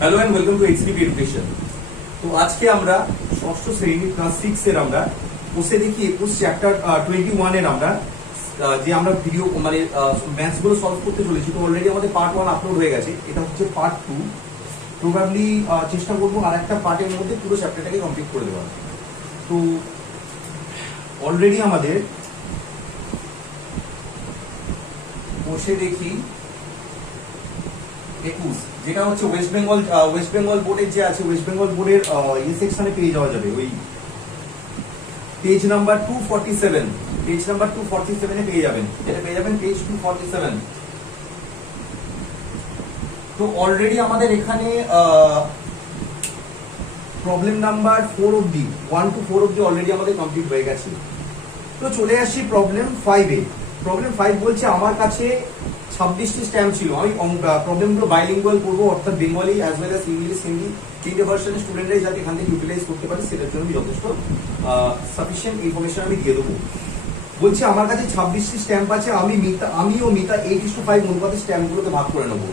Hello and welcome to HDP education. তো আজকে আমরা ষষ্ঠ শ্রেণী ক্লাস 6 এর আমরা বসে দেখি 21 চ্যাপ্টার 21 এর আমরা যে আমরা ভিডিও মানে ম্যাথস গুলো সলভ করতে চলেছি। তো অলরেডি আমাদের পার্ট 1 আপলোড হয়ে গেছে, এটা হচ্ছে পার্ট 2। প্রবাবলি চেষ্টা করবো আর একটা পার্টের মধ্যে পুরো চ্যাপ্টারটাকে কমপ্লিট করে দেওয়ার। তো অলরেডি আমাদের বসে দেখি 21, যেটা হচ্ছে ওয়েস্ট বেঙ্গল বোর্ডের যে আছে, ওয়েস্ট বেঙ্গল বোর্ডের এই সেকশনে পেয়ে যাওয়া যাবে ওই পেজ নাম্বার 247, পেজ নাম্বার 247 এ পেয়ে যাবেন, যেটা পেয়ে যাবেন পেজ 247। তো অলরেডি আমাদের এখানে প্রবলেম নাম্বার 4 অবধি 1 to 4 অবধি অলরেডি আমাদের কমপ্লিট হয়ে গেছে। তো চলে আসছি প্রবলেম 5 এ। প্রবলেম 5 বলছে আমার কাছে 26টি স্ট্যাম্প ছিল। আমি প্রবলেমগুলো বাইলিঙ্গুয়াল করবো, অর্থাৎ Bengali as well as English Hindi তিনটে ভার্সনের স্টুডেন্টরাই যাতে এখান থেকে ইউটিলাইজ করতে পারে সেটার জন্য যথেষ্ট সাফিসিয়েন্ট ইনফরমেশন আমি দিয়ে দেবো। বলছে আমার কাছে 26টি স্ট্যাম্প আছে, আমি ও মিতা 8:5 অনুপাতে স্ট্যাম্পগুলোকে ভাগ করে নেবো।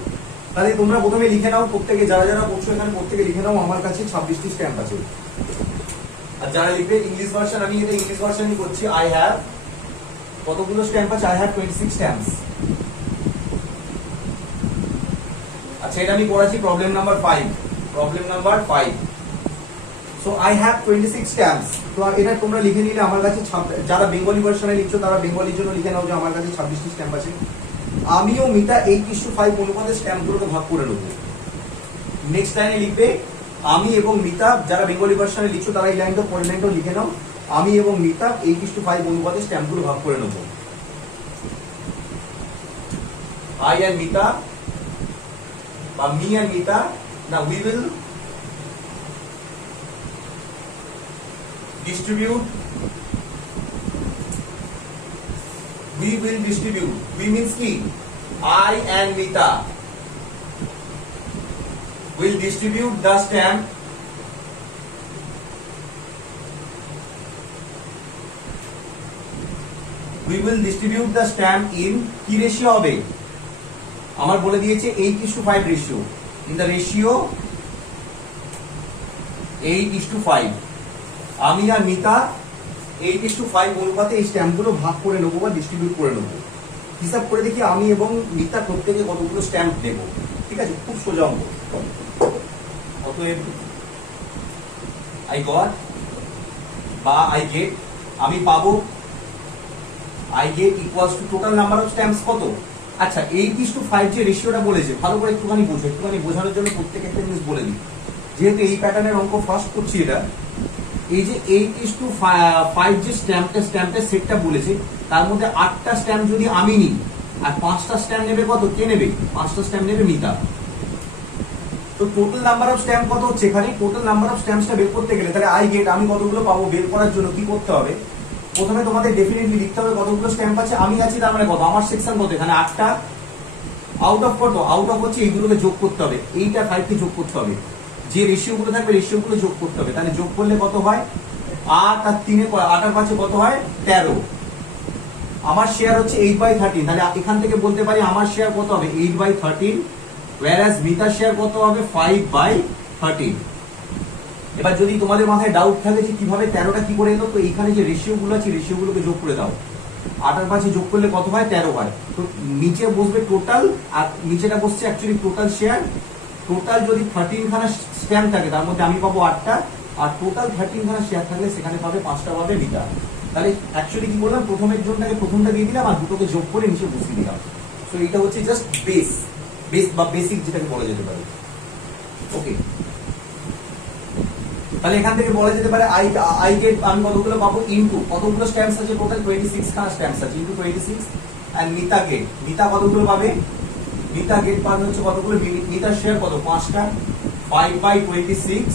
তাহলে তোমরা প্রথমে লিখে নাও, প্রত্যেকে যারা যারা পড়ছো এখানে প্রত্যেকে লিখে নাও আমার কাছে 26টি স্ট্যাম্প আছে। আর যারা লিখবে ইংলিশ ভার্সন, আমি এটা ইংলিশ ভার্সনই করছি। আই হ্যাভ কতগুলো স্ট্যাম্প আছে? I have 26 stamps. আচ্ছা, এটা আমি করেছি problem number 5। Problem number 5। So I have 26 stamps. তো এটা তোমরা লিখে নিলে আমার কাছে যারা বেঙ্গলি ভার্সনে লিখছো তারা বেঙ্গলির জন্য লিখে নাও যে আমার কাছে 26টি স্ট্যাম্প আছে। আমি ও মিতা 8:5 অনুপাতে স্ট্যাম্পগুলোকে ভাগ করে নেবো। নেক্সট লাইনে লিখবে আমি এবং মিতা, যারা বেঙ্গলি ভার্সনে লিখছো তারা এই লাইনটা পরের লাইনটাও লিখে নাও। আমি এবং মিতা 8:5 অনুপাতে স্ট্যাম্পগুলো ভাগ করে নেবো। I and Mita, me and Mita, now we will distribute. We means ki I and Mita will distribute the stamp in কি রেশিও হবে? আমার বলে দিয়েছে 8:5 রেশিও। ইন দ্য রেশিও 8:5 আমি আর মিতা 8:5 অনুপাতে এই স্ট্যাম্পগুলো ভাগ করে নেবো বা ডিস্ট্রিবিউট করে নেবো। হিসাব করে দেখি আমি এবং মিতা প্রত্যেকে কতগুলো স্ট্যাম্প দেবো। ঠিক আছে, খুব সোজা অঙ্ক। অতএব আই গট বা আই গেট, আমি পাবো I get equals to total number of stamps কত? আচ্ছা, 8:5 যে রেশিওটা বলেছে ভালো করে একটুখানি বোঝো, একটুখানি বোঝানোর জন্য প্রত্যেক একটা জিনিস বলে দিই। যেহেতু এই প্যাটার্নের অঙ্ক ফার্স্ট করছি, এটা এই যে 8:5 যে স্ট্যাম্পের সেটটা বলেছে তার মধ্যে 8টা স্ট্যাম্প যদি আমি নিই আর 5টা স্ট্যাম্প নেবে কত? কে নেবে? 5টা স্ট্যাম্প নেবে মিতা। তো টোটাল নাম্বার অফ স্ট্যাম্প কত হচ্ছে? এখানে টোটাল নাম্বার অফ স্ট্যাম্পসটা বের করতে গেলে তাহলে আই গেট আমি কতগুলো পাবো বের করার জন্য কি করতে হবে? প্রথমে তোমাদের ডেফিনেটলি লিখতে হবে কতগুলো স্ট্যাম্প আছে। আমি আছি তার মানে কত? আমার সেকশন কত? এখানে 8টা। আউট অফ কত? আউট অফ হচ্ছে এইগুলোকে যোগ করতে হবে, 8 আর 5 কে যোগ করতে হবে। যে রেশিওগুলো থাকবে রেশিওগুলো যোগ করতে হবে। তাহলে যোগ করলে কত হয়? 8 আর 3 8 আর 5 কত হয়? 13। আমার শেয়ার হচ্ছে 8/13। তাহলে এখান থেকে বলতে পারি আমার শেয়ার কত হবে? 8/13, whereas মিতার শেয়ার কত হবে? 5/13। এবার যদি তোমাদের মাথায় ডাউট থাকে যে কিভাবে 13টা কি করে এলো, তো এইখানে যে রেশিওগুলো আছে রেশিওগুলোকে যোগ করে দাও। 8 আর 5 যোগ করলে কত হয়? 13 হয়। তো নিচে বসবে টোটাল, আর নিচেটা বসছে অ্যাকচুয়ালি টোটাল শেয়ার। টোটাল যদি 13 খানা স্ট্যাম্প থাকে তার মধ্যে আমি পাবো 8টা, আর টোটাল 13 খানা শেয়ার থাকলে সেখানে পাবে 5টা পাবে মিতা। তাহলে অ্যাকচুয়ালি কি বললাম? প্রথমের জনটাকে প্রথমটা দিয়ে দিলাম আর দুটোকে যোগ করে নিচে বসিয়ে দিলাম। তো এটা হচ্ছে জাস্ট বেস বা বেসিক যেটাকে বলা যেতে পারে। ওকে, তাহলে এখান থেকে বলা যেতে পারে আই গেট আমি কতগুলো পাবো ইনটু কতগুলো স্ট্যাম্পস আছে? টোটাল 26 খানা স্ট্যাম্পস আছে, into 26। And Mita get, Mita কতগুলো পাবে? মিতা গেট পাবে হচ্ছে কতগুলো? মিতার শেয়ার কত? 5টা। 5/26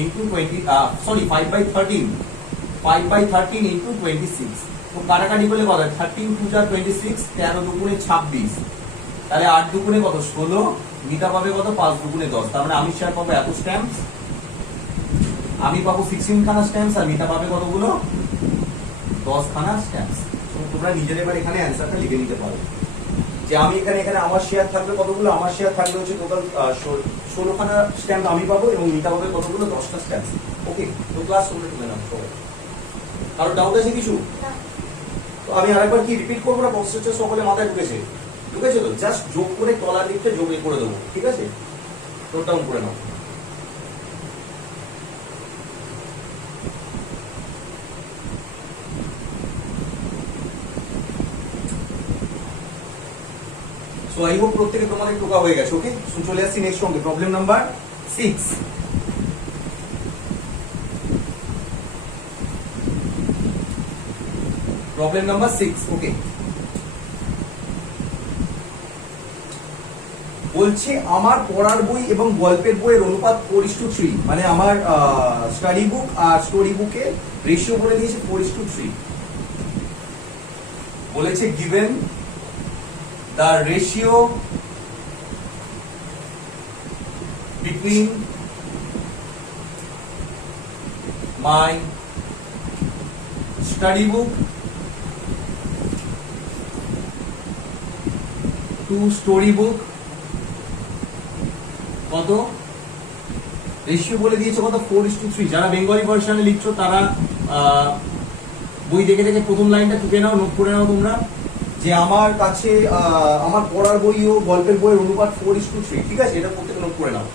ইনটু 5/13 ইনটু 26। তো কাটাকাটি করলে কত? 13 2 যা 26, 13 দুগুণে 26, তাহলে 8 দুগুণে কত? 16। মিতা পাবে কত? 5 দুগুণে 10। তার মানে আমি শেয়ার পাবো এত স্ট্যাম্পস। আমি পাবো 16 খানা স্ট্যাম্পস আর মিতা পাবে কতগুলো? 10 খানা স্ট্যাম্পস। তোমরা নিজের এবার এখানে অ্যান্সারটা লিখে নিতে পারো। যে আমি এখানে এখানে আমার শেয়ার থাকবে কতগুলো, আমার শেয়ার থাকবে হচ্ছে টোটাল 16খানা স্ট্যাম্প আমি পাবো এবং মিতা পাবে কতগুলো, 10টা স্ট্যাম্প। ওকে, তো ক্লাস তোমরা তুলে নাও সবাই। কারো ডাউট আছে কিছু? তো আমি আরেকবার কি রিপিট করবো না, প্রসেসটা সকলে মাথায় ঢুকেছে? ঢুকেছে তো? জাস্ট যোগ করে তলার দিকটা যোগ করে দেবো, ঠিক আছে? নোট ডাউন করে নাও। সো আই হোপ প্রত্যেকে তোমাদের টোকা হয়ে গেছে। ওকে, সো চলে আসছি নেক্সট অঙ্কে, প্রবলেম নাম্বার 6। Problem number 6। ওকে, বলছে আমার পড়ার বই এবং গল্পের বইয়ের অনুপাত 4:3, মানে আমার স্টাডি বুক আর স্টোরি বুকে রেশিও বলে দিয়েছে 4:3। বলেছে given the ratio between my study book to story book কত রেশিও বলে দিয়েছে, কত 4:3। যারা বেঙ্গলি ভার্সনে লিখছো তারা বই দেখে দেখে প্রথম লাইনটা টুকে নাও, নোট করে নাও তোমরা, যে আমার কাছে আমার পড়ার বই ও গল্পের বইয়ের অনুপাত 4:3, ঠিক আছে? এটা প্রত্যেকে নোট করে নাও।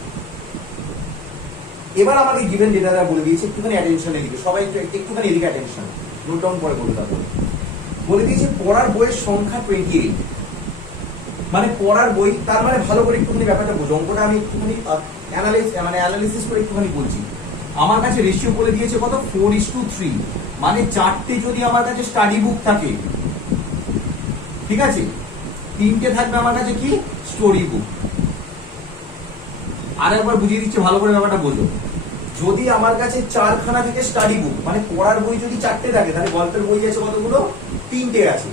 এবার আমাকে গিভেন ডেটাটা বলে দিয়েছে, একটুখানি অ্যাটেনশনে দিকে সবাই, একটুখানি এদিকে অ্যাটেনশন, নোট ডাউন করে বলতে তারপরে। বলে দিয়েছে পড়ার বইয়ের সংখ্যা 28, মানে পড়ার বই, তার মানে ভালো করে একটুখানি ব্যাপারটা বোঝো, অঙ্কটা আমি একটুখানি অ্যানালিসিস করে একটুখানি বলছি। আমার কাছে রেশিও বলে দিয়েছে কত, 4:3, মানে 4টে যদি আমার কাছে স্টাডি বুক থাকে, ঠিক আছে, 3টে থাকবে আমার কাছে কি, স্টোরি বুক। আর একবার বুঝিয়ে দিচ্ছি, ভালো করে ব্যাপারটা বোঝো। যদি আমার কাছে 4খানা থেকে স্টাডি বুক, মানে পড়ার বই যদি 4টে থাকে, তাহলে গল্পের বই আছে কতগুলো, 3টে আছে,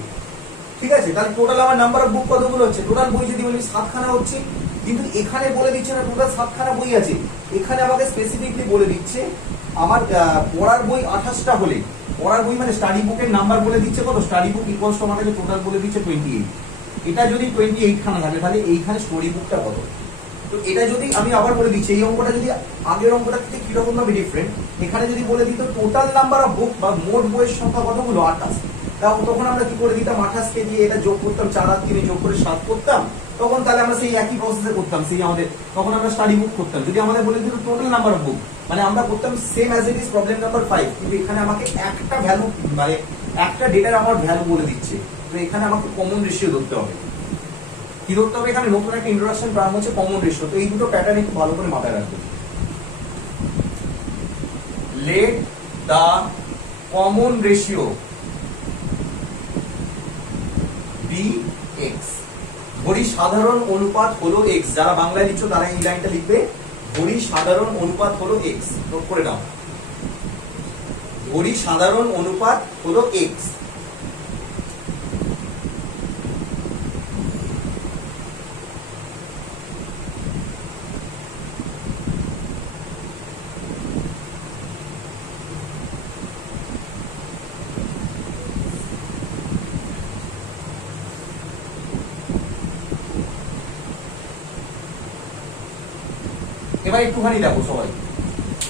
ঠিক আছে? তাহলে টোটাল আমার নাম্বার অফ বুক কতগুলো হচ্ছে, টোটাল বই যদি বলি 7খানা হচ্ছে। কিন্তু এখানে বলে দিচ্ছে না টোটাল 7খানা বই আছে, এখানে আমাকে স্পেসিফিকলি বলে দিচ্ছে আমার পড়ার বই 28টা হলে, পড়ার বই মানে স্টাডি বুকের নাম্বার বলে দিচ্ছে কত, স্টাডি বুক ইকুয়ালস টু আমার কাছে টোটাল বলে দিচ্ছে 28। এটা যদি 28খানা থাকে, তাহলে এইখানে স্টোরি বুকটা কত? তো এটা যদি আমি আবার বলে দিচ্ছি, এই অঙ্কটা যদি আগের অঙ্কটা থেকে কিরকম ভাবে ডিফারেন্ট, এখানে যদি বলে দিত টোটাল নাম্বার অফ বুক বা মোট বইয়ের সংখ্যা কতগুলো, 28, তখন আমরা কি করে দিতাম, 28কে দিয়ে এটা যোগ করতাম, 4 আর 3 যোগ করে 7 করতাম, তখন তাহলে আমরা সেই একই প্রসেসে করতাম, সেই আমাদের তখন আমরা স্টাডি বুক করতাম। যদি আমাদের বলে দিত টোটাল নাম্বার অফ বুক, মানে আমরা করতাম same as it is problem number 5, কিন্তু এখানে আমাকে একটা ভ্যালু, মানে একটা ডেটার আমার ভ্যালু বলে দিচ্ছে, তো এখানে আমাকে কমন রেশিও ধরতে হবে। কি ধরতে হবে এখানে, নতুন একটা ইন্ট্রোডাকশন টার্ম হচ্ছে কমন রেশিও। তো এই দুটো প্যাটার্ন একটু ভালো করে মাথায় রাখবে। লেট দা কমন রেশিও বি এক্স, ধরি সাধারণ অনুপাত হলো এক্স। যারা বাংলায় লিখছো তারা এই লাইনটা লিখবে, ধরি সাধারণ অনুপাত হলো এক্স, নোট করে নাও, ধরি সাধারণ অনুপাত হলো এক্স। এবার একটুখানি দেখো সবাই,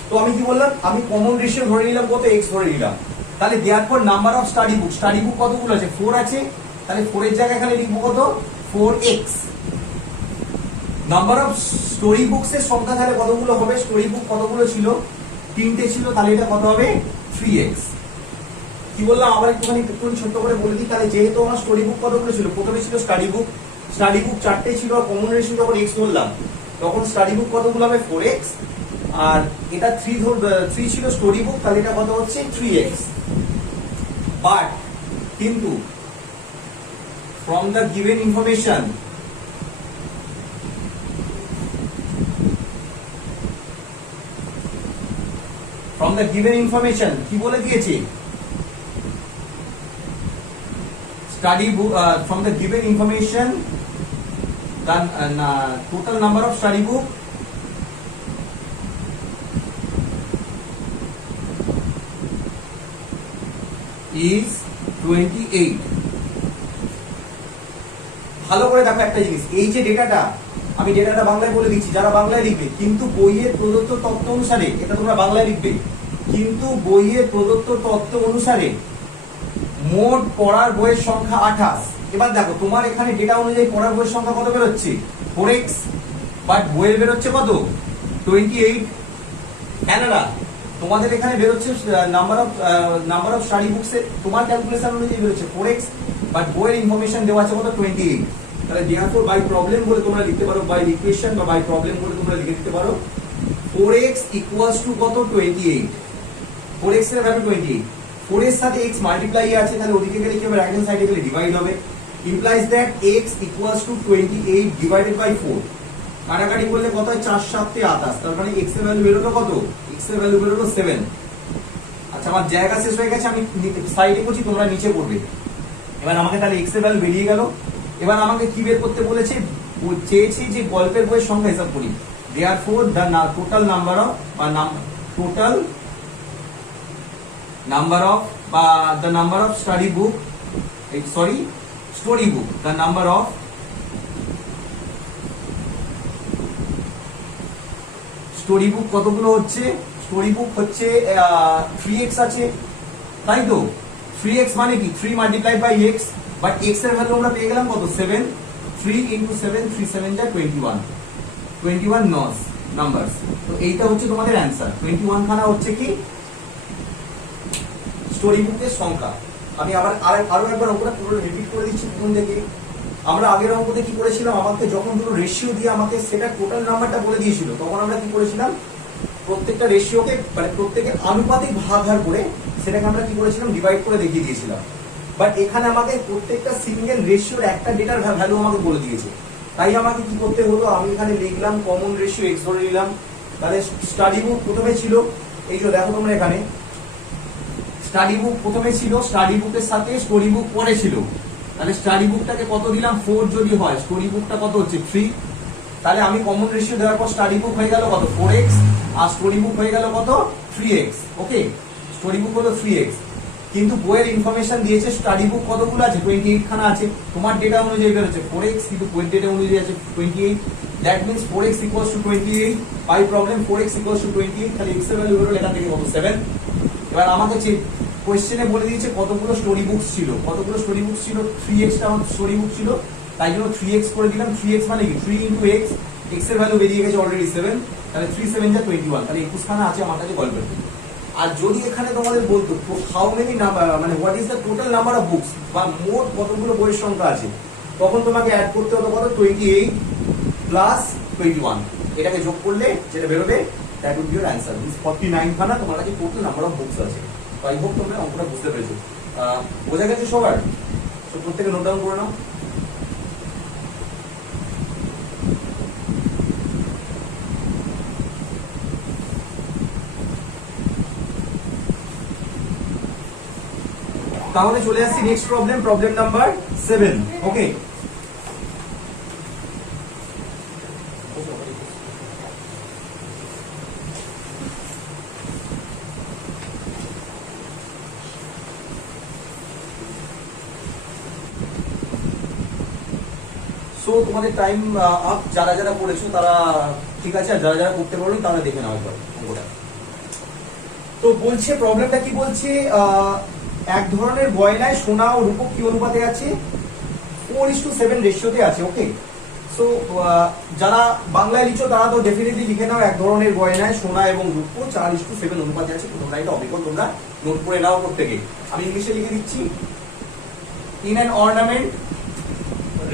তো আমি কি বললাম, আমি কমন রেশিও ধরে নিলাম কত, এক্স ধরে নিলাম। তাহলে দেওয়ার পর number of study book, study book কতগুলো আছে, 4 আছে, তাহলে 4 এর জায়গায় এখানে লিখবো কত, 4x। Number of story books এর সংখ্যা তাহলে কতগুলো হবে, স্টোরি বুক কতগুলো ছিল, 3টে ছিল, তাহলে এটা কত হবে, 3x। কি বললাম আবার একটুখানি ছোট্ট করে বলে দিই, তাহলে যেহেতু আমার স্টোরি বুক কতগুলো ছিল, প্রথমে ছিল স্টাডি বুক, স্টাডি বুক 4টে ছিল, আর কমন রেশিও যখন x ধরলাম, তখন স্টাডি বুক কতগুলো হবে, 4x, আর এটা 3 ছিল স্টোরি বুক, তাহলে এটা কত হচ্ছে, 3x। বাট কিন্তু from the given information, from the given information কি বলে দিয়েছে, study book, from the given information the total number of study book is 28. ভালো করে দেখো একটা জিনিস, এই যে ডেটাটা, আমি ডেটাটা বাংলায় বলে দিচ্ছি, যারা বাংলায় লিখবে কিন্তু বইয়ের প্রদত্ত তথ্য অনুসারে, এটা তোমরা বাংলায় লিখবে, কিন্তু বইয়ের প্রদত্ত তথ্য অনুসারে মোট পড়ার বইয়ের সংখ্যা 28। এবার দেখো তোমার এখানে ডেটা অনুযায়ী পড়ার বইয়ের সংখ্যা কত বেরোচ্ছে 4x, বাট বইয়ের বেরোচ্ছে কত 28। ক্যানাডা তোমাদের এখানে বেরোচ্ছে নাম্বার অফ স্টাডি বুকসে, তোমার ক্যালকুলেশন অনুযায়ী বেরোচ্ছে 4x, বাট বইয়ের ইনফরমেশন দেওয়া আছে কত 28। তাহলে therefore বাই প্রবলেম বলে তোমরা লিখতে পারো, বাই ইকুয়েশন বা বাই প্রবলেম বলে তোমরা লিখে দিতে পারো 4x ইকুয়ালস টু কত 28। 4x এর ভ্যালু 28, 4 এর সাথে x মাল্টিপ্লাই আছে, তাহলে ওদিকে গেলে কি হবে, রাইট হ্যান্ড সাইডে গেলে ডিভাইড হবে, implies that x equals to 28 divided by 4। কাটাকাটি করলে কত হয় 4 7 28, তার মানে x এর ভ্যালু বেরোলো কত, x এর ভ্যালু বেরোলো 7। আচ্ছা আমার জায়গা শেষ হয়ে গেছে, আমি সাইডে করছি, তোমরা নিচে করবে। এবার আমাকে তাহলে x এর ভ্যালু বেরিয়ে গেল। এবার আমাকে কি বের করতে বলেছে, চেয়েছি যে গল্পের বইয়ের সংখ্যা হিসাব করি। therefore the total number of the number of study book, story book, the number of story book কতগুলো হচ্ছে, স্টোরি বুক হচ্ছে 3x আছে, তাই তো 3x মানে কি 3 multiplied by x, but x এর ভ্যালু আমরা পেয়ে গেলাম কত 7, 3 ইনটু 7, 3 7 যা 21 নস নাম্বারস। তো এইটা হচ্ছে তোমাদের অ্যানসার, 21 খানা হচ্ছে কি স্টোরি বুকের সংখ্যা। আমি আবার আরো একবার অঙ্কটা পুরো রিপিট করে দিচ্ছি প্রথম থেকে। আমরা আগের অঙ্কতে কি করেছিলাম, আমাকে যখন দুটো রেশিও দিয়ে আমাকে সেটা টোটাল নাম্বারটা বলে দিয়েছিল, তখন আমরা কি করেছিলাম প্রত্যেকটা রেশিওকে মানে প্রত্যেকের আনুপাতিক ভাগ করে সেটাকে আমরা কি করেছিলাম ডিভাইড করে দেখিয়ে দিয়েছিলাম। বাট এখানে আমাকে প্রত্যেকটা সিঙ্গেল রেশিওর একটা ডেটার ভ্যালু আমাকে বলে দিয়েছে, তাই আমাকে কি করতে হলো, আমি এখানে লিখলাম কমন রেশিও x ধরে নিলাম। তাহলে স্টাডি বুক প্রথমে ছিল, এই যে দেখো তোমরা এখানে স্টাডি বুক প্রথমে ছিল, স্টাডি বুকের সাথে স্টোরি বুক পরে ছিল। তাহলে স্টাডি বুকটাকে কত দিলাম 4 যদি হয়, স্টোরি বুকটা কত হচ্ছে 3। তাহলে আমি কমন রেশিও দেওয়ার পর স্টাডি বুক হয়ে গেল কত 4x, আর স্টোরি বুক হয়ে গেল কত 3x। ওকে, স্টোরি বুক হলো 3x, কিন্তু বইয়ের ইনফরমেশন দিয়েছে স্টাডি বুক কতগুলো আছে 28 খানা আছে। তোমার ডেটা অনুযায়ী বেরোচ্ছে 4x, কিন্তু বইয়ের ডেটা অনুযায়ী আছে 28। That means 4x equals to 28, by problem 4x equals to 28। তাহলে x এর ভ্যালু বেরোলো এখান থেকে কত 7। এবার আমাকে কোয়েশ্চেনে বলে দিয়েছে কতগুলো স্টোরি বুকস ছিল, 3x টা আমার স্টোরি বুক ছিল, তাই জন্য 3x করে দিলাম। 3x মানে কি 3 ইনটু x, x এর ভ্যালু বেরিয়ে গেছে অলরেডি 7, তাহলে 3 7 যা 21, তাহলে 21 খানা আছে আমার কাছে গল্পের বই। আর যদি এখানে তোমাদের বলতো হাউ মেনি নাম্বার মানে what is the total number of books বা মোট কতগুলো বইয়ের সংখ্যা আছে, তখন তোমাকে অ্যাড করতে হতো কত 28 প্লাস 21, এটাকে যোগ করলে যেটা বেরোবে that would be your answer. Means 49 খানা তোমার কাছে টোটাল নাম্বার অফ বুকস আছে। তো আই হোপ তোমরা অঙ্কটা বুঝতে পেরেছো। বোঝা গেছে সবার? তো প্রত্যেকে নোট ডাউন করে নাও। তাহলে চলে আসছি নেক্সট প্রবলেম নাম্বার 7। ওকে, সো তোমাদের টাইম আপ, যারা যারা করেছো তারা ঠিক আছে, আর যারা যারা করতে পারো তারা দেখে নাও একবার অঙ্কটা। তো বলছে প্রবলেমটা কি বলছে, এক ধরনের গয়নায় সোনা ও রূপো কি অনুপাতে আছে 4:7 রেশিওতে আছে। ওকে, সো যারা বাংলায় লিখছো তারা তো ডেফিনেটলি লিখে নাও, এক ধরনের গয়নায় সোনা এবং রূপো 4:7 অনুপাতে আছে। তোমরা এটা অবিকল তোমরা নোট করে নাও প্রত্যেকে। আমি ইংলিশে লিখে দিচ্ছি, ইন অ্যান অর্নামেন্ট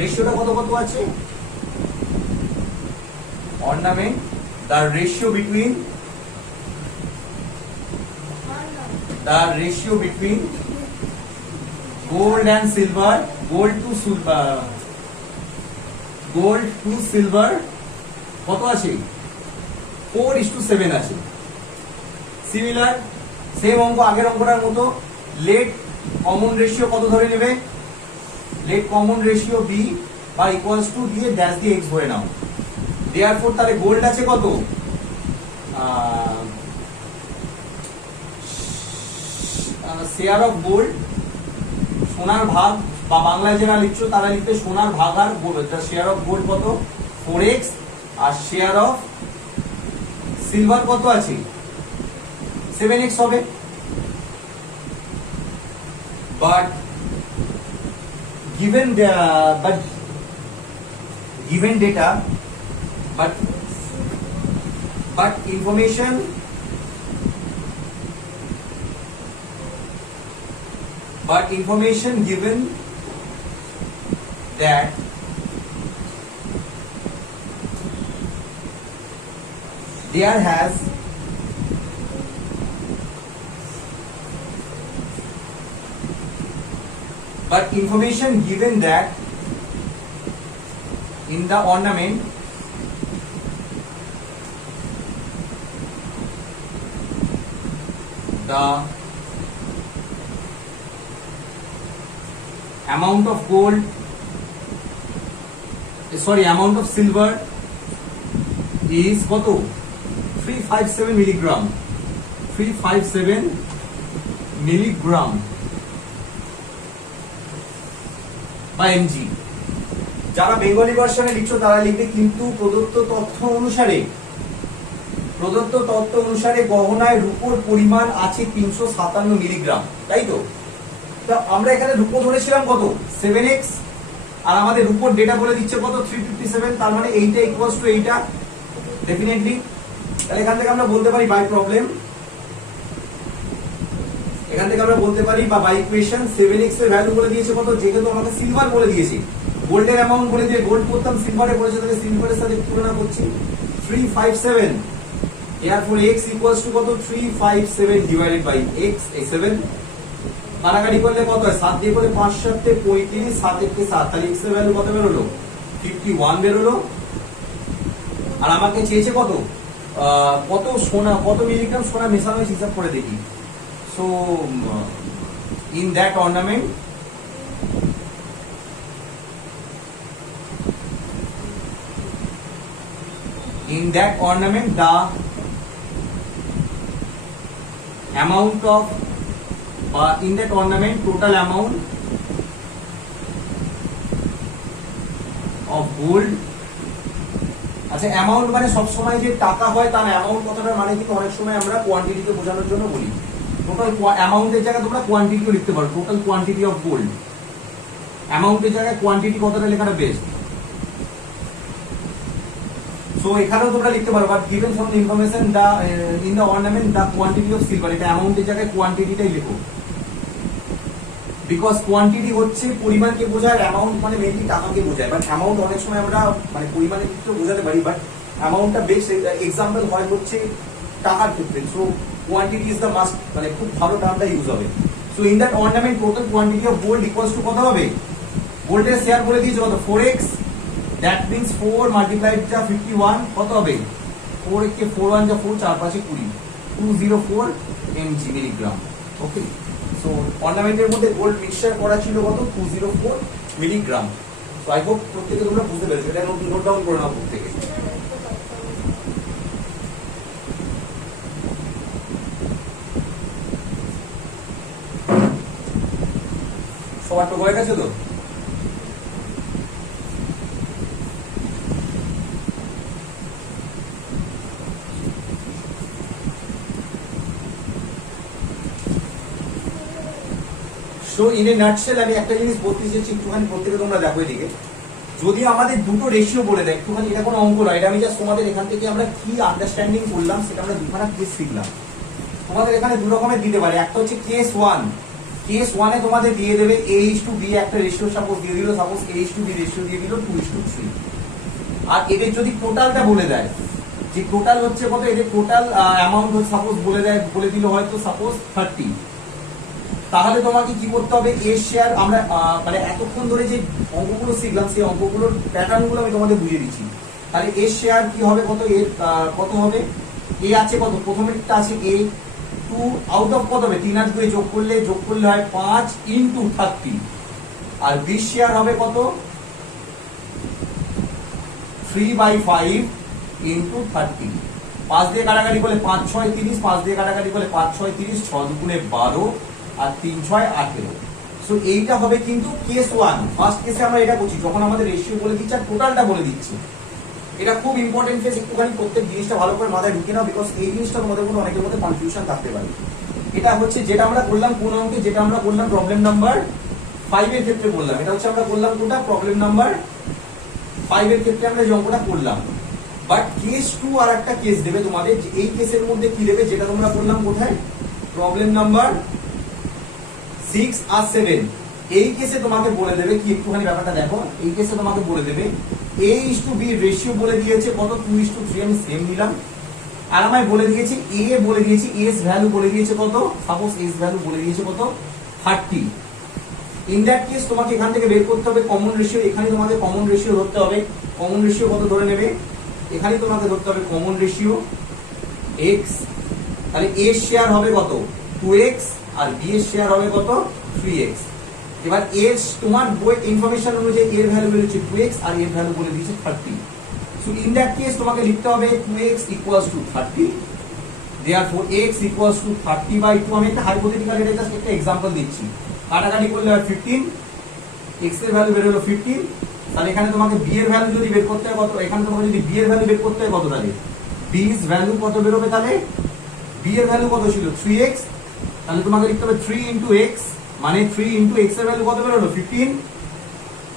রেশিওটা কত কত আছে, ornament the ratio between gold and silver, gold to silver কত আছে 4:7 আছে। সিমিলার সেম অঙ্ক আগের অঙ্কটার মতো, লেট কমন রেশিও কত ধরে নেবে, লেট কমন রেশিও বি বা ইকুয়ালস টু দিয়ে ড্যাশ দিয়ে x ধরে নাও। দেয়ারফর তাহলে গোল্ড আছে কত শেয়ার অফ গোল্ড, সোনার ভাগ বা বাংলায় যারা লিখছো তারা লিখতে সোনার ভাগার শেয়ার অফ গোল্ড কত 4x, R share of silver কত আছে 7x হবে। But given data, but information given that there has but information given that in the ornament the amount of gold, amount of silver is কত 357 milligram, 357 milligram by mg। যারা Bengali ভার্সনে লিখছো তারা লিখবে কিন্তু প্রদত্ত তথ্য অনুসারে গহনায় রূপোর পরিমাণ আছে 357 মিলিগ্রাম, তাই তো? তো আমরা এখানে রূপো ধরেছিলাম কত 7x, আর আমাদের রূপোর ডেটা বলে দিচ্ছে কত 357, তার মানে এইটা ইকুয়ালস টু এইটা ডেফিনেটলি। তাহলে এখান থেকে আমরা বলতে পারি বাই প্রবলেম, এখান থেকে আমরা বলতে পারি বা বাই ইকুয়েশন 7x এর ভ্যালু বলে দিয়েছে কত, যেহেতু আমাকে সিলভার বলে দিয়েছে, গোল্ডের অ্যামাউন্ট বলে দিয়ে গোল্ড করতাম সিলভারে বলেছে, তাহলে সিলভারের সাথে তুলনা করছি 357, therefore x equals to কত 357 divided by x, এই 7 কাটাকাটি করলে কত হয় 7 দিয়ে করলে 5 7 35, 7 1 7, তাহলে x এর ভ্যালু কত বের হলো 51 বের হলো। আর আমাকে চেয়েছে কত কত সোনা, কত মিলিগ্রাম সোনা মেশানো হয়েছে হিসাব করে দেখি। So in that ornament the amount of in that ornament total amount of gold, আচ্ছা অ্যামাউন্ট মানে সব সময় যে টাকা হয় তার অ্যামাউন্ট কথাটার মানে কিন্তু অনেক সময় আমরা কোয়ান্টিটিকে বোঝানোর জন্য বলি। টোটাল অ্যামাউন্টের জায়গায় তোমরা কোয়ান্টিটিও লিখতে পারো, টোটাল কোয়ান্টিটি অফ গোল্ড, অ্যামাউন্টের জায়গায় কোয়ান্টিটি কতটা লেখাটা বেস্ট। সো এখানেও তোমরা লিখতে পারো but given from information the in the ornament the quantity of silver, এটা অ্যামাউন্টের জায়গায় কোয়ান্টিটিটাই লেখো, বিকজ কোয়ান্টিটি হচ্ছে পরিমাণকে বোঝায়, অ্যামাউন্ট মানে মেইনলি টাকাকে বোঝায়। বাট অ্যামাউন্ট অনেক সময় আমরা মানে পরিমাণের ক্ষেত্রে বোঝাতে পারি, বাট অ্যামাউন্টটা বেস্ট এক্সাম্পল হয় হচ্ছে টাকার ক্ষেত্রে। So quantity is the must, মানে খুব ভালো টার্মটা ইউজ হবে। So in that ornament total quantity of gold equals to কত হবে, গোল্ডের শেয়ার বলে দিয়েছে কত 4x, দ্যাট মিন্স 4 মাল্টিপ্লাইড যা 51 কত হবে 4 কে 4 1 যা 4 4 5 20, 204 mg মিলিগ্রাম। ওকে, সো অর্নামেন্টের মধ্যে গোল্ড মিক্সচার করা ছিল কত 204 মিলিগ্রাম। সো আই হোপ প্রত্যেকে তোমরা বুঝতে পেরেছো, এটা নোট ডাউন করে নাও প্রত্যেকে। সবার তো হয়ে গেছে তো? সো ইন এ নাটশেল আমি একটা জিনিস বলতে চাইছি, একটুখানি প্রত্যেকে তোমরা দেখো এদিকে। যদি আমাদের দুটো রেশিও বলে দেয়, একটুখানি এটা কোনো অঙ্ক নয়, এটা আমি জাস্ট তোমাদের এখান থেকে আমরা কি আন্ডারস্ট্যান্ডিং করলাম সেটা আমরা দুখানা কেস শিখলাম। তোমাদের এখানে দু রকমের দিতে পারে, একটা হচ্ছে কেস 1, কেস 1 এ তোমাদের দিয়ে দেবে A:B একটা রেশিও সাপোজ দিয়ে দিল, সাপোজ A:B রেশিও দিয়ে দিল 2:3। আর এদের যদি টোটালটা বলে দেয় যে টোটাল হচ্ছে কত, এদের টোটাল অ্যামাউন্ট সাপোজ বলে দিল হয়তো সাপোজ 30, তাহলে তোমাকে কি করতে হবে এর শেয়ার, আমরা মানে এতক্ষণ ধরে যে অঙ্কগুলো শিখলাম সেই অঙ্কগুলোর প্যাটার্ন গুলো আমি তোমাদের বুঝিয়ে দিচ্ছি। তাহলে এর শেয়ার কি হবে কত, এর কত হবে, এ আছে কত, প্রথমেরটা আছে A, 2 আউট অফ কত হবে 3 আর 2 যোগ করলে হয় 5 ইনটু 30, আর বি শেয়ার হবে কত 3/5 ইনটু 30। 5 দিয়ে কাটাকাটি করলে 5 6 30, 5 দিয়ে কাটাকাটি করলে 5 6 30, 6 দুগুণে 12 আর 3 6 18। সো সো এইটা হবে কিন্তু কেস 1। ফার্স্ট কেসে আমরা এটা করছি যখন আমাদের রেশিও বলে দিচ্ছে আর টোটালটা বলে দিচ্ছি। এটা খুব ইম্পর্টেন্ট কেস, একটুখানি প্রত্যেক জিনিসটা ভালো করে মাথায় ঢুকে নাও, বিকজ এই জিনিসটার মধ্যে কোনো অনেকের মধ্যে কনফিউশন থাকতে পারে। এটা হচ্ছে যেটা আমরা করলাম কোন অঙ্কে, যেটা আমরা করলাম প্রবলেম নাম্বার 5 এর ক্ষেত্রে বললাম, এটা হচ্ছে আমরা করলাম কোনটা, প্রবলেম নাম্বার 5 এর ক্ষেত্রে আমরা যে অঙ্কটা করলাম। বাট কেস 2 আর একটা কেস দেবে তোমাদের, এই কেসের মধ্যে কি দেবে, যেটা তোমরা করলাম কোথায়, প্রবলেম নাম্বার 6 আর 7। এই কেসে তোমাকে বলে দেবে কি, একটুখানি ব্যাপারটা দেখো, এই কেসে তোমাকে বলে দেবে A:B রেশিও বলে দিয়েছে কত, 2:3, আমি সেম নিলাম। আর আমায় বলে দিয়েছে A বলে দিয়েছে, এস ভ্যালু বলে দিয়েছে কত, সাপোজ এস ভ্যালু বলে দিয়েছে কত 30। ইন দ্যাট কেস তোমাকে এখান থেকে বের করতে হবে কমন রেশিও। এখানে তোমাকে কমন রেশিও ধরতে হবে। কমন রেশিও কত ধরে নেবে, এখানে তোমাকে ধরতে হবে কমন রেশিও x। তাহলে a এর শেয়ার হবে কত 2x আর b এর শেয়ার হবে কত 3x। এবার এর তোমার বই ইনফরমেশন অনুযায়ী এর ভ্যালু বেরিয়েছে 2x আর এর ভ্যালু বলে দিয়েছে 30। সো ইন দ্যাট কেস তোমাকে লিখতে হবে 2x = 30, therefore x = 30/2। আমি একটা হাইপোথেটিক্যাল, এটা জাস্ট একটা एग्जांपल দিচ্ছি। কাটাকাটি করলে হয় 15, x এর ভ্যালু বের হলো 15। তাহলে এখানে তোমাকে b এর ভ্যালু যদি বের করতে হয় কত, এখানে তোমাকে যদি b এর ভ্যালু বের করতে হয় কত, তাহলে b এর ভ্যালু কত বের হবে, তাহলে b এর ভ্যালু কত ছিল 3x, তাহলে তোমাকে লিখতে হবে 3 * x, মানে 3 * x এর ভ্যালু কত বের হলো 15,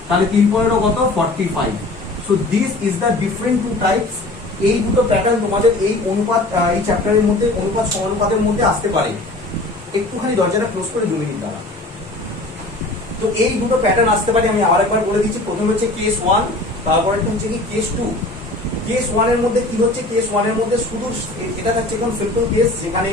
তাহলে 3 15 কত 45। So this is the different two types. এই দুটো প্যাটার্ন তোমাদের এই অনুপাত, এই চ্যাপ্টারের মধ্যে অনুপাত সমানুপাতের মধ্যে আসতে পারে। একটুখানি দরজাটা ক্লোজ করে 2 মিনিট দাঁড়া। তো এই দুটো প্যাটার্ন আসতে পারে, আমি আরেকবার বলে দিচ্ছি। প্রথমে হচ্ছে কেস 1, তারপরে হচ্ছে কি কেস 2। কেস 1 এর মধ্যে কি হচ্ছে, কেস 1 এর মধ্যে শুধু এটা থাকছে কোন সিম্পল কেস, যেখানে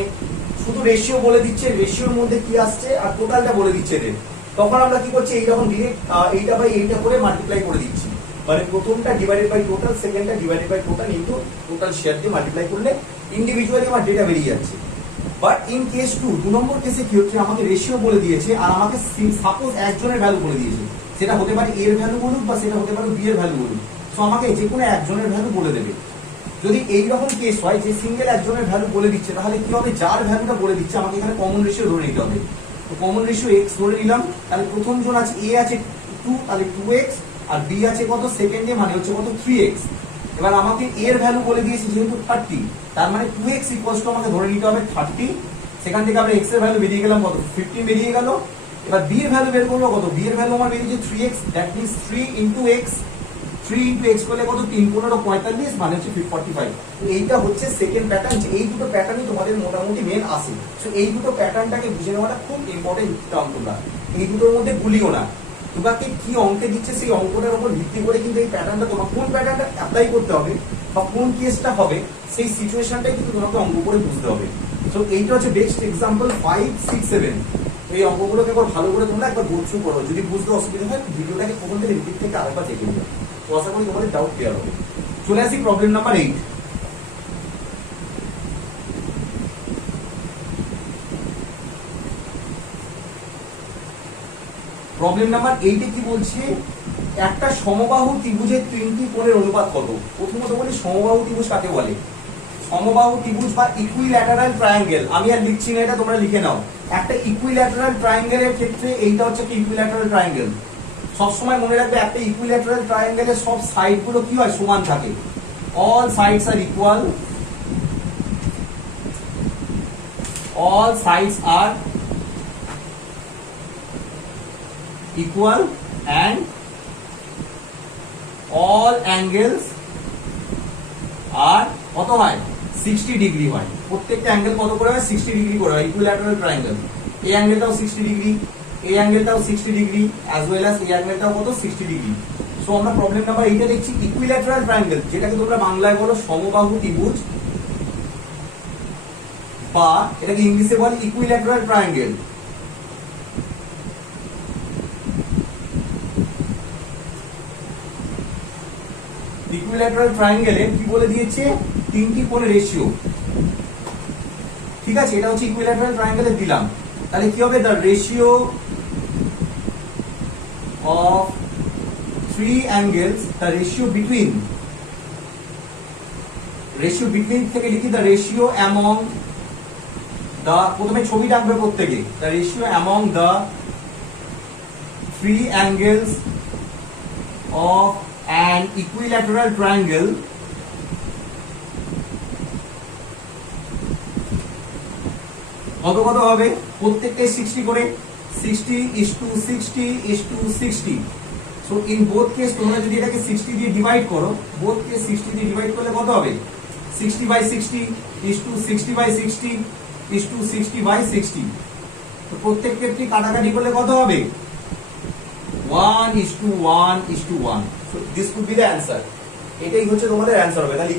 শুধু রেশিও বলে দিচ্ছে, রেশিওর মধ্যে কি আসছে আর টোটালটা বলে দিচ্ছে রে। তখন আমরা কি করছি, এই যখন ডিরেক্ট এইটা বাই এইটা করে মাল্টিপ্লাই করে দিচ্ছি, মানে প্রথমটা ডিভাইডেড বাই টোটাল, সেকেন্ডটা divided by total into total share দিয়ে মাল্টিপ্লাই করলে ইন্ডিভিজুয়ালি আমার ডেটা বেরিয়ে যাচ্ছে। বাট ইন কেস 2 নম্বর কেসে কি হচ্ছে, আমাকে রেশিও বলে দিয়েছে আর আমাকে সাপোজ একজনের ভ্যালু বলে দিয়েছে, সেটা হতে পারে এর ভ্যালু বলুন বা সেটা হতে পারে বি এর ভ্যালু বলুন। সো আমাকে যে কোনো একজনের ভ্যালু বলে দেবে। যদি এই রকম কেস হয় যে সিঙ্গেল একজনের ভ্যালু বলে দিচ্ছে, তাহলে কি হবে, যার ভ্যালুটা বলে দিচ্ছে আমাকে এখানে কমন রেশিও ধরে নিতে হবে। তো কমন রেশিও x ধরে নিলাম। তাহলে প্রথম জন আছে a আছে 2, তাহলে 2x, আর b আছে কত সেকেন্ডে, মানে হচ্ছে কত 3x। এবার আমাকে এর ভ্যালু বলে দিয়েছে যেহেতু 30, তার মানে 2x = আমাকে ধরে নিতে হবে 30। সেখান থেকে আমরা x এর ভ্যালু বেরিয়ে গেলাম কত 15 বেরিয়ে গেল। এবার b এর ভ্যালু বের করবো কত, b এর ভ্যালু আমার বেরিয়েছে 3x, that means 3 * x, 3 * x করলে কত 3 15 45, মানে হচ্ছে 45। তো এইটা হচ্ছে সেকেন্ড প্যাটার্ন। যে এই দুটো প্যাটার্নই তোমাদের মোটামুটি মেন আসে। সো এই দুটো প্যাটার্নটাকে বুঝে নেওয়াটা খুব ইম্পর্টেন্ট টার্ম। তোমরা এই দুটোর মধ্যে ভুলিও না, তোমাকে কি অঙ্কে দিচ্ছে সেই অঙ্কটার উপর ভিত্তি করে কিন্তু এই প্যাটার্নটা, তোমার কোন প্যাটার্নটা অ্যাপ্লাই করতে হবে বা কোন কেসটা হবে, সেই সিচুয়েশনটাই কিন্তু তোমাকে অঙ্ক করে বুঝতে হবে। সো এইটা হচ্ছে বেস্ট এক্সাম্পল 5, 6, 7। এই অঙ্কগুলোকে একবার ভালো করে তোমরা একবার গো থ্রু করো। যদি বুঝতে অসুবিধা হয় ভিডিওটাকে প্রথম থেকে রিপিট থেকে আরেকবার দেখে নিও। তো আশা করি তোমাদের ডাউট ক্লিয়ার হবে। চলে আসি প্রবলেম নাম্বার 8। প্রবলেম নাম্বার 8 এ কি বলছে, একটা সমবাহু ত্রিভুজের 3টি কোণের অনুপাত কত। প্রথমত বলি সমবাহু ত্রিভুজ কাকে বলে। সমবাহু ত্রিভুজ বা ইকুইল্যাটারাল ট্রায়াঙ্গেল, আমি আর লিখছি না, এটা তোমরা লিখে নাও। একটা ইকুইল্যাটারাল ট্রায়াঙ্গেলের ক্ষেত্রে এইটা হচ্ছে একটা ইকুইল্যাটারাল ট্রায়াঙ্গেল। সবসময় মনে রাখবে একটা ইকুইল্যাটারাল ট্রায়াঙ্গেলের সব সাইড গুলো কি হয়, সমান থাকে। All sides are equal, all sides are equal and all angles are কত হয় 60 ডিগ্রি হয়। প্রত্যেকটা অ্যাঙ্গেল কত করে হয় 60 ডিগ্রি করে হয় ইকুইল্যাটারাল ট্রায়াঙ্গেল। এই অ্যাঙ্গেলটাও 60 ডিগ্রি, এই অ্যাঙ্গেলটাও 60 ডিগ্রি, অ্যাজ ওয়েল অ্যাজ এই অ্যাঙ্গেলটাও কত 60 ডিগ্রি। সো আমরা প্রবলেম নাম্বার 8 এ দেখছি ইকুইল্যাটারাল ট্রায়াঙ্গেল, যেটাকে তোমরা বাংলায় বলো সমবাহু ত্রিভুজ, বা এটাকে ইংলিশে বলে ইকুইল্যাটারাল ট্রায়াঙ্গেল। ইকুইল্যাটারাল ট্রায়াঙ্গেলে কি বলে দিয়েছে, 3টি কোণের রেশিও। ঠিক আছে, এটা হচ্ছে ইকুইল্যাটারাল ট্রায়াঙ্গেলে দিলাম। তাহলে কি হবে, the ratio of 3 angles, the ratio between, ratio between থেকে লিখি দ্য রেশিও অ্যামং দ্য, প্রথমে ছবিটা আঁকবে প্রত্যেকে, the ratio among the three angles of an equilateral triangle কত কত হবে? প্রত্যেকটাই 60 করে, 60:60:60। সো ইন বোথ কেস তোমরা যদি এটাকে 60 দিয়ে ডিভাইড করো, বোথ কেস 60 দিয়ে ডিভাইড করলে কত হবে? 60/60:60:60:60/60। তো প্রত্যেক ক্ষেত্রে কাটাকাটি করলে কত হবে? 1:1:1। So this could be the answer. এটাই হচ্ছে তোমাদের অ্যানসার হবে। তাহলে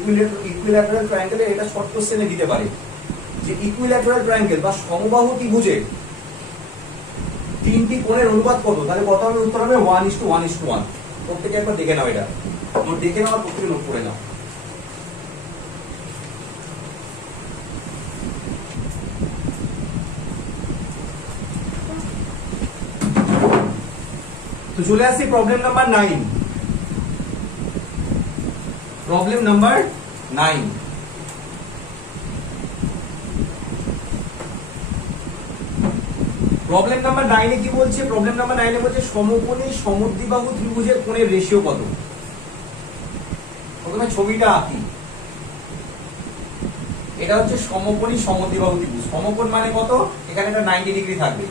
ইকুইল্যাটারাল ট্রায়াঙ্গেলে এটা শর্ট কোশ্চেনে দিতে পারে যে ইকুইল্যাটারাল ট্রায়াঙ্গেল বা সমবাহু ত্রিভুজের তিনটি কোণের অনুপাত কত? তাহলে কত হবে? উত্তর হবে 1:1:1। প্রত্যেকে একবার দেখে নাও, এটা নোট দেখে নাও আর প্রত্যেকে নোট করে নাও। তো চলে আসছি problem number 9। Problem number 9। Problem number 9 এ কি বলছে? প্রবলেম নাম্বার 9 এ বলছে সমকোণী সমদ্বিবাহু ত্রিভুজের কোণের রেশিও কত? প্রথমে ছবিটা আঁকি। এটা হচ্ছে সমকোণী সমদ্বিবাহু ত্রিভুজ। সমকোণ মানে কত? এখানে একটা 90 ডিগ্রি থাকবে,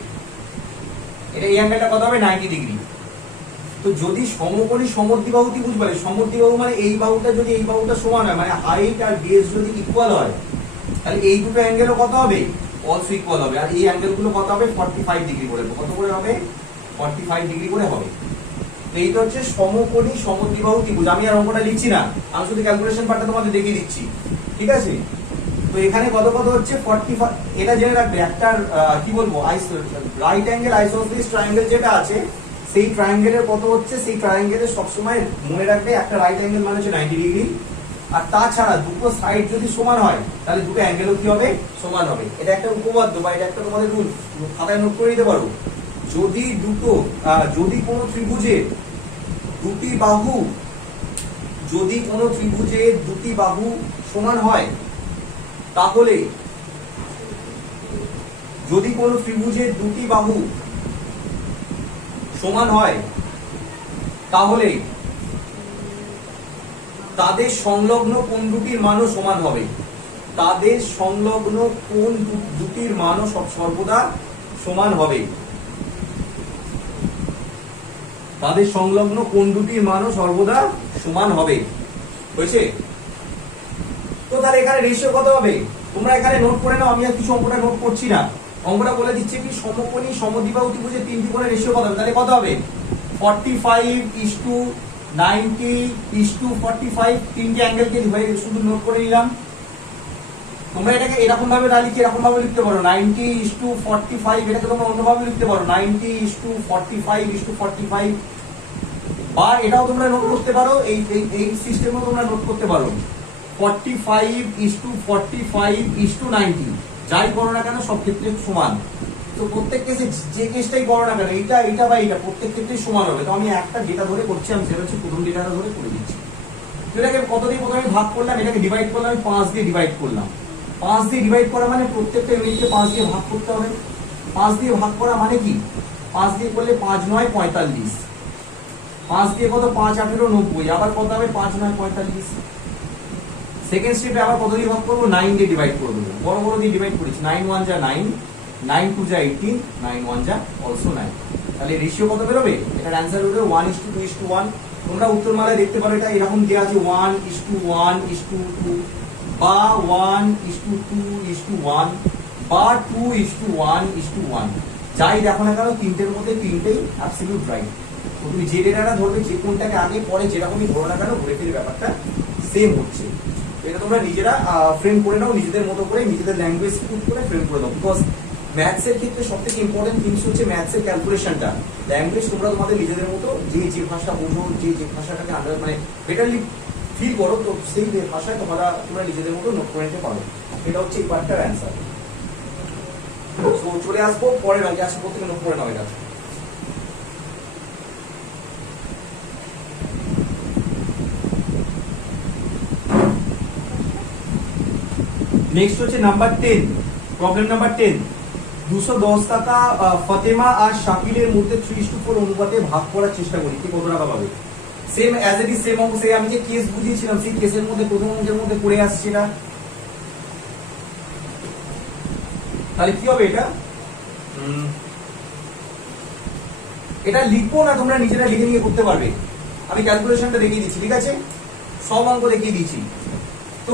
এটা এই অ্যাঙ্গেলটা কত হবে? 90 ডিগ্রি। তো যদি সমকোণী সমদ্বিবাহু ত্রিভুজ বলে, সমদ্বিবাহু মানে এই বাহুটা যদি এই বাহুটা সমান হয়, মানে হাইট আর বেস যদি ইকুয়াল হয়, তাহলে এই দুটো অ্যাঙ্গেলও কত হবে? অলসো ইকুয়াল হবে। আর এই অ্যাঙ্গেল গুলো কত হবে? 45 ডিগ্রি করে। কত করে হবে? 45 ডিগ্রি করে হবে। তো এইটা হচ্ছে সমকোণী সমদ্বিবাহু ত্রিভুজ। আমি আর অঙ্কটা লিখছি না, আমি শুধু ক্যালকুলেশন পার্টটা তোমাদের দেখিয়ে দিচ্ছি, ঠিক আছে? তো এখানে কত কত হচ্ছে? 45। এটা জেনে রাখবে, একটা কি বলবো, রাইট অ্যাঙ্গেল আইসোসেলিস ট্রায়াঙ্গেল যেটা আছে, সেই ট্রায়াঙ্গেলের কত হচ্ছে? সেই ট্রায়াঙ্গেলের সবসময় মনে রাখবে একটা রাইট অ্যাঙ্গেল মানে হচ্ছে 90 ডিগ্রি। আর তাছাড়া দুটো সাইড যদি সমান হয়, তাহলে দুটো অ্যাঙ্গেলও কি হবে? সমান হবে। এটা একটা উপপাদ্য বা এটা একটা তোমাদের রুল, খাতায় নোট করে দিতে পারো। যদি কোনো ত্রিভুজের দুটি বাহু, যদি কোনো ত্রিভুজের দুটি বাহু সমান হয়, তাহলে যদি কোনো ত্রিভুজের দুটি বাহু সমান হয়, তাহলে তাদের সংলগ্ন কোণ দুটির মানও সমান হবে। তাদের সংলগ্ন কোণ দুটির মানও সর্বদা সমান হবে। তাদের সংলগ্ন কোণ দুটির মানও সর্বদা সমান হবে। হয়েছে? তো তাহলে এখানে রেশিও কত হবে? তোমরা এখানে নোট করে নাও, আমি আর কিছু অঙ্কটা নোট করছি না। অঙ্কটা বলে দিচ্ছে কি, সমকোণী সমদ্বিবাহু ত্রিভুজের তিনটি কোণের রেশিও কত হবে? তাহলে কত হবে? 45:90:45। তিনটি অ্যাঙ্গেলকে হয়ে শুধু নোট করে নিলাম। তোমরা এটাকে এরকম ভাবে না লিখে এরকম ভাবে লিখতে পারো, 90:45। এটাকে তোমরা অন্যভাবে লিখতে পারো, 90:45:45। বা এটাও তোমরা নোট করতে পারো, এই সিস্টেমেও তোমরা নোট করতে পারো, 45:45:90। যাই করো না কেন সব ক্ষেত্রে সমান। তো প্রত্যেক কেসে যে কেসটাই করো না কেন, এটা বা এটা প্রত্যেক ক্ষেত্রেই সমান হবে। তো আমি একটা ডেটা ধরে করছি, আমি সেটা হচ্ছে প্রথম ডেটাটা ধরে করে দিচ্ছি। এটাকে কত দিয়ে প্রথমে ভাগ করলাম, এটাকে ডিভাইড করলাম, আমি 5 দিয়ে ডিভাইড করলাম। 5 দিয়ে ডিভাইড করা মানে প্রত্যেকটা ইউনিটকে 5 দিয়ে ভাগ করতে হবে। 5 দিয়ে ভাগ করা মানে কি? 5 দিয়ে করলে 5×9 = 45। 5 দিয়ে কত? 5×18 = 90। আবার কত হবে? 5×9 = 45। সেকেন্ড স্টেপে আবার কত দিয়ে ভাগ করবো? 9 দিয়ে ডিভাইড করে দেবো। বড় বড় দিয়ে ডিভাইড করেছি, 9×1 = 9, 9×2 = 18, 9×1 = also 9। তাহলে রেশিও কত বেরোবে? এটার অ্যান্সার বেরোবে 1:2:1। তোমরা উত্তরমালায় দেখতে পারো, এটা এরকম দেওয়া আছে 1:1:2 বা 1:2:1 বা 2:1:1। যাই দেখো না কেন, তিনটের মধ্যে তিনটেই অ্যাবসলিউট রাইট। তো তুমি যে ডেটাটা ধরবে, যে কোনটাকে আগে পরে যেরকমই ধরো না কেন, ঘুরে ফিরে ব্যাপারটা সেম হচ্ছে। এটা তোমরা নিজেরা ফ্রেম করে নাও, নিজেদের মতো করে, নিজেদের ল্যাঙ্গুয়েজ ইউজ করে ফ্রেম করে দাও। বিকজ ম্যাথসের ক্ষেত্রে সবথেকে ইম্পর্টেন্ট জিনিস হচ্ছে ম্যাথসের ক্যালকুলেশনটা। ল্যাঙ্গুয়েজ তোমরা তোমাদের নিজেদের মতো যে ভাষা বোঝো, যে ভাষাটাকে মানে বেটারলি ফিল করো, তো সেই ভাষায় তোমরা নিজেদের মতো নোট করে নিতে পারো। এটা হচ্ছে এই পার্টটার অ্যান্সার। তো চলে আসবো পরের আগে, আসবো থেকে নোট করে নাও এটা। নেক্সট হচ্ছে নাম্বার 10, প্রবলেম নাম্বার 10। 210 টাকা ফাতেমা আর শাকিলের মধ্যে 3:4 অনুপাতে ভাগ করার চেষ্টা করি, কি কত টাকা পাবে? Same as it is same অঙ্ক, সেই আমি যে কেস বুঝিয়েছিলাম সেই কেসের মধ্যে প্রথম অঙ্কের মধ্যে করে আসছে না। তাহলে কি হবে এটা? এটা লিখবো না, তোমরা নিজেরা লিখে নিয়ে করতে পারবে। আমি ক্যালকুলেশনটা দেখিয়ে দিচ্ছি, ঠিক আছে? সব অঙ্ক দেখিয়ে দিচ্ছি। তো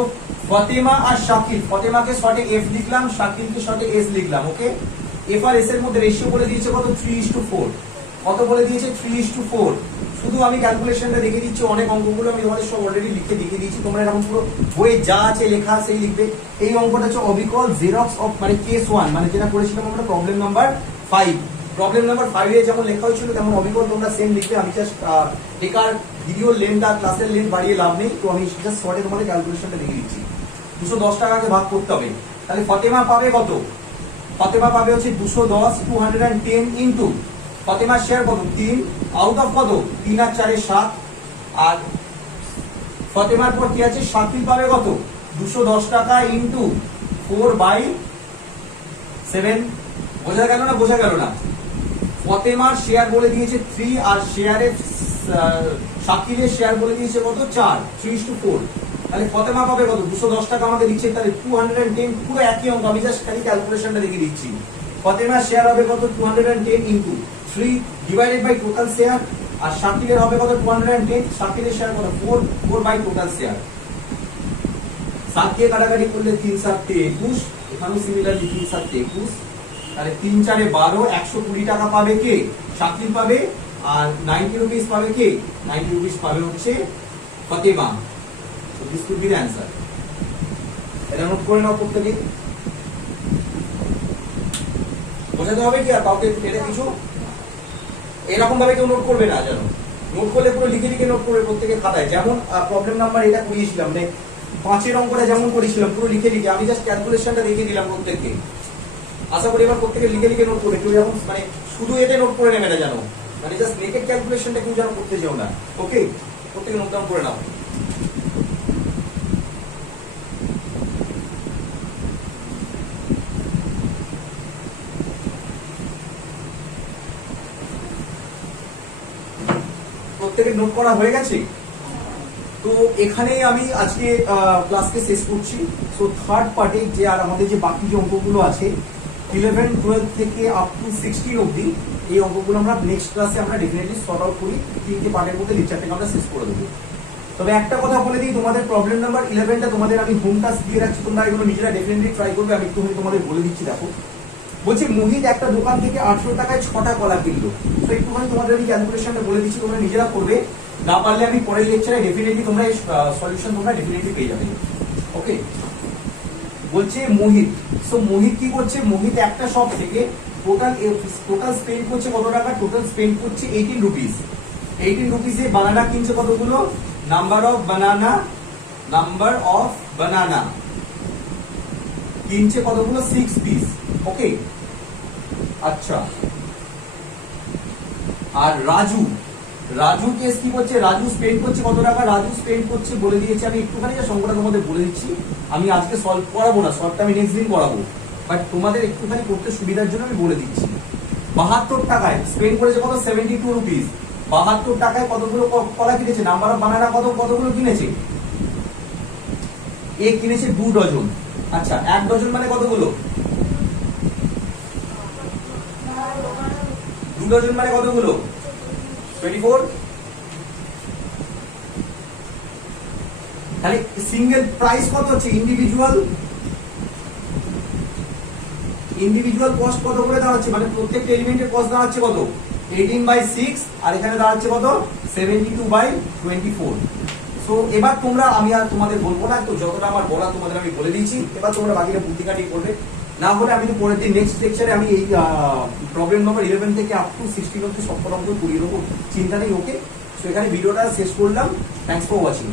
ফাতেমা আর শাকিল, ফাতেমাকে শর্টে এফ লিখলাম, শাকিলকে শর্টে এস লিখলাম। ওকে, এফ আর এস এর মধ্যে রেশিও বলে দিয়েছে কত? 3:4। কত বলে দিয়েছে? 3:4। শুধু আমি ক্যালকুলেশনটা দেখিয়ে দিচ্ছি, অনেক অঙ্কগুলো আমি তোমাদের সব অলরেডি লিখে দেখিয়ে দিয়েছি, তোমরা এরকম পুরো বইয়ে যা আছে লেখা সেই লিখবে। এই অঙ্কটা হচ্ছে অবিকল জেরক্স অফ মানে কেস 1, মানে যেটা করেছিলাম আমরা প্রবলেম নাম্বার 5। প্রবলেম নাম্বার 5 এ যেমন লেখা হয়েছিল তেমন অবিকল তোমরা সেম লিখবে। আমি জাস্ট লেখার ভিডিও লেন্থ আর ক্লাসের লেন্থ বাড়িয়ে লাভ নেই, তো আমি জাস্ট শর্টে তোমাদের ক্যালকুলেশনটা দেখিয়ে দিচ্ছি। 210 টাকাকে ভাগ করতে হবে, তাহলে ফাতেমা পাবে কত? ফাতেমা পাবে হচ্ছে 210, 210 ইন্টু ফাতেমার শেয়ার কত? 3 আউট অফ কত? 3 আর 4 এ 7। আর ফাতেমার পর কি আছে? শাকিল পাবে কত? 210 টাকা ইন্টু 4/7। বোঝা গেল না? বোঝা গেল না? ফাতেমার শেয়ার বলে দিয়েছে 3 আর শেয়ারের শাকিলের শেয়ার বলে দিয়েছে কত? 4, 3:4। তাহলে ফাতেমা পাবে কত? 210 টাকা আমাকে দিচ্ছে, তাহলে 210, পুরো একই অঙ্ক, আমি জাস্ট খালি ক্যালকুলেশনটা দেখিয়ে দিচ্ছি। ফাতেমার শেয়ার হবে কত? 210 into 3 divided by total share, আর শাকিলের হবে কত? 210, শাকিলের শেয়ার কত? 4 বাই টোটাল শেয়ার। 7 দিয়ে কাটাকাটি করলে 3 7 21, এখানেও সিমিলারলি 3 7 21, তাহলে 3 4 12, 120 টাকা পাবে কে? শাকিল পাবে। আর 90 রুপিস পাবে কে? 90 রুপিস পাবে হচ্ছে Fatema. So this could be the answer. এটা নোট করে নাও প্রত্যেকে। বোঝাতে হবে কি আর কাউকে এটা কিছু এরকম ভাবে কেউ নোট করবে না, জানো? নোট করলে পুরো লিখে লিখে নোট করবে প্রত্যেকে খাতায়। যেমন প্রবলেম নাম্বার এটা করিয়েছিলাম, মানে 5 এর অঙ্কটা যেমন করেছিলাম পুরো লিখে লিখে, আমি জাস্ট ক্যালকুলেশনটা দেখিয়ে দিলাম প্রত্যেককে। আশা করি এবার প্রত্যেকে লিখে লিখে নোট করবে, কেউ যখন মানে শুধু এতে নোট করে নেবে না, জানো? মানে জাস্ট নেকেড ক্যালকুলেশনটা কেউ যেন করতে চাও না। ওকে, প্রত্যেকে নোট ডাউন করে নাও। প্রত্যেকের নোট করা হয়ে গেছে? তো এখানে আমি আজকে ক্লাসকে শেষ করছি। সো থার্ড পার্টে যে আর আমাদের যে বাকি যে অঙ্কগুলো আছে 11, 12 থেকে আপ টু 16 অবধি, এই অঙ্কগুলো আমরা নেক্সট ক্লাসে আমরা ডেফিনেটলি সর্ট আউট করি। 3টে পার্টের মধ্যে লেকচারটাকে আমরা শেষ করে দেবো। তবে একটা কথা বলে দিই, তোমাদের প্রবলেম নাম্বার 11টা তোমাদের আমি হোম টাস্ক দিয়ে রাখছি, তোমরা এগুলো নিজেরা ডেফিনেটলি ট্রাই করবে। আমি একটুখানি তোমাদের বলে দিচ্ছি, দেখো। বলছি মোহিত একটা দোকান থেকে 18 টাকায় 6টা কলা কিনলো। তো একটুখানি তোমাদের আমি ক্যালকুলেশনটা বলে দিচ্ছি, তোমরা নিজেরা করবে। না পারলে আমি পরের লেকচারে ডেফিনেটলি তোমরা এই সলিউশন তোমরা ডেফিনেটলি পেয়ে যাবে। ওকে, বলছে মোহিত। সো মোহিত কি করছে? মোহিত একটা শপ থেকে টোটাল স্পেন্ড করছে কত টাকা? টোটাল স্পেন্ড করছে 18 রুপিস। 18 রুপিসে বানানা কিনছে কতগুলো? নাম্বার অফ বানানা কিনছে কতগুলো? 6 পিস। ওকে, আচ্ছা। আর রাজু কেস কি করছে? রাজু স্পেন্ড করছে কত টাকা? রাজু স্পেন্ড করছে বলে দিয়েছে, আমি একটুখানি সংখ্যাটা তোমাদের বলে দিচ্ছি। আমি আজকে সলভ করাবো না, সলভটা আমি নেক্সট দিন করাবো, বাট তোমাদের একটুখানি করতে সুবিধার জন্য আমি বলে দিচ্ছি। 72 টাকায় স্পেন্ড করেছে কত? 72 রুপিস। 72 টাকায় কতগুলো কলা কিনেছে? নাম্বার অফ বানানা কতগুলো কিনেছে? এ কিনেছে 2 ডজন। আচ্ছা, 1 ডজন মানে কতগুলো? 2 ডজন মানে কতগুলো? 24। তাহলে সিঙ্গেল প্রাইস কত হচ্ছে? ইন্ডিভিজুয়াল কস্ট কত করে দাঁড়াচ্ছে? মানে প্রত্যেকটা এলিমেন্টের কস্ট দাঁড়াচ্ছে কত? 18/6, আর এখানে দাঁড়াচ্ছে কত? 72/24। সো এবার তোমরা, আমি আর তোমাদের বলবো না, তো যতটা আমার বলা তোমাদের আমি বলে দিয়েছি। এবার তোমরা বাকিটা বুদ্ধি কাটিয়ে করবে। না হলে আমি তো পরের দিন নেক্সট লেকচারে আমি এই প্রবলেম নাম্বার 11 থেকে আপ টু 16 অব্দি সব অঙ্ক করিয়ে দেবো, চিন্তা নেই। ওকে, সো এখানে ভিডিওটা শেষ করলাম। Thanks for watching.